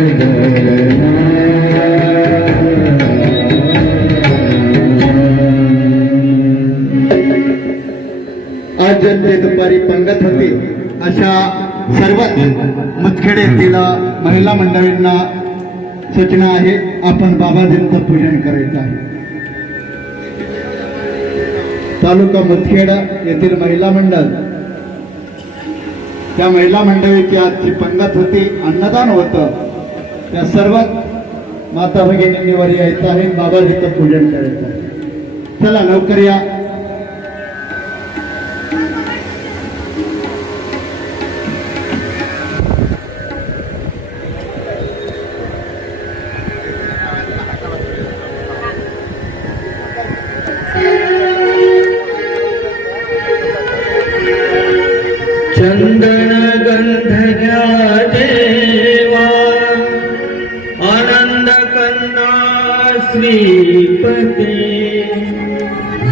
आज ते दुपारी पंगत होती अशा सर्वच मुदखेड येथील महिला मंडळींना सूचना आहे, आपण बाबाजींचं पूजन करायचं आहे। तालुका मुदखेड येथील महिला मंडळ, त्या महिला मंडळीची आजची पंगत होती, अन्नदान होतं, त्या सर्व माता भगिनींनी वर यायचं आहे, बाबाजीचं पूजन करायचं आहे। चला लवकर या। चंदन गंध घ्या देवा, आनंद कंदा श्रीपती,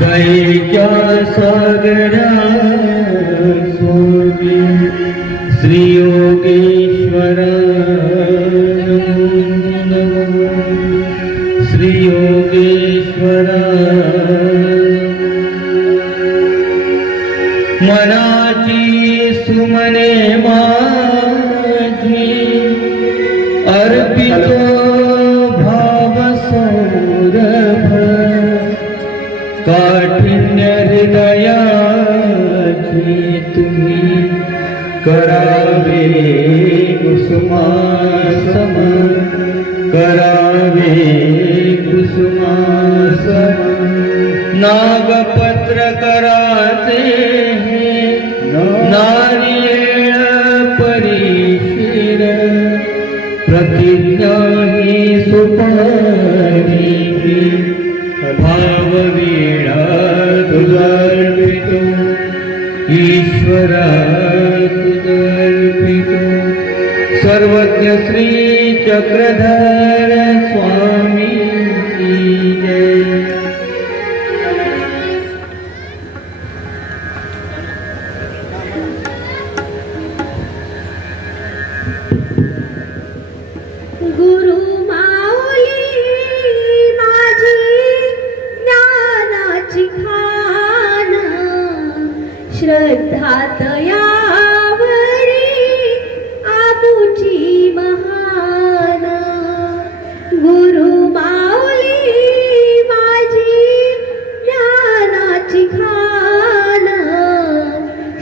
दैक्या सागरा स्वामी श्री योगेश्वर श्री योगेश्वर। मनाची सुमने माझी अर्पितो भाव सौरभ, काठिन्य हृदयाची तुम्ही करावे कुसुमासम, करावे कुसुमासम। नागपत्र कराचे नारियेळ परिशीर, प्रतिज्ञा ही सुपारी, भाववीणा तुझर्पितो ईश्वरा तुझर्पितो। सर्वज्ञ श्री चक्रधर स्वामी जय। गुरु माऊली माझी ज्ञानाची खान, श्रद्धात यावरी आमुची महान। गुरु माऊली माझी ज्ञानाची खान,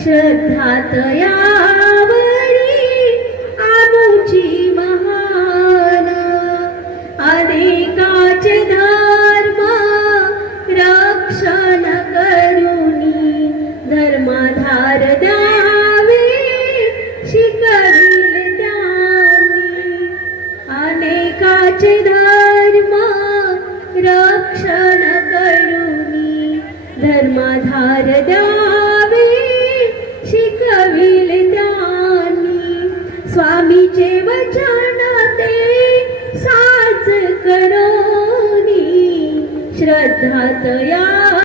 श्रद्धात यावरी आमुची महान। अनेकाचे धर्म रक्षण करुणी, धर्माधार द्यावे शिकविले त्यांनी। अनेकाचे धर्म रक्षण करुणी, धर्माधार द्यावे शिकविले त्यांनी। स्वामीचे वचन ते साच करोनी, श्रद्धात या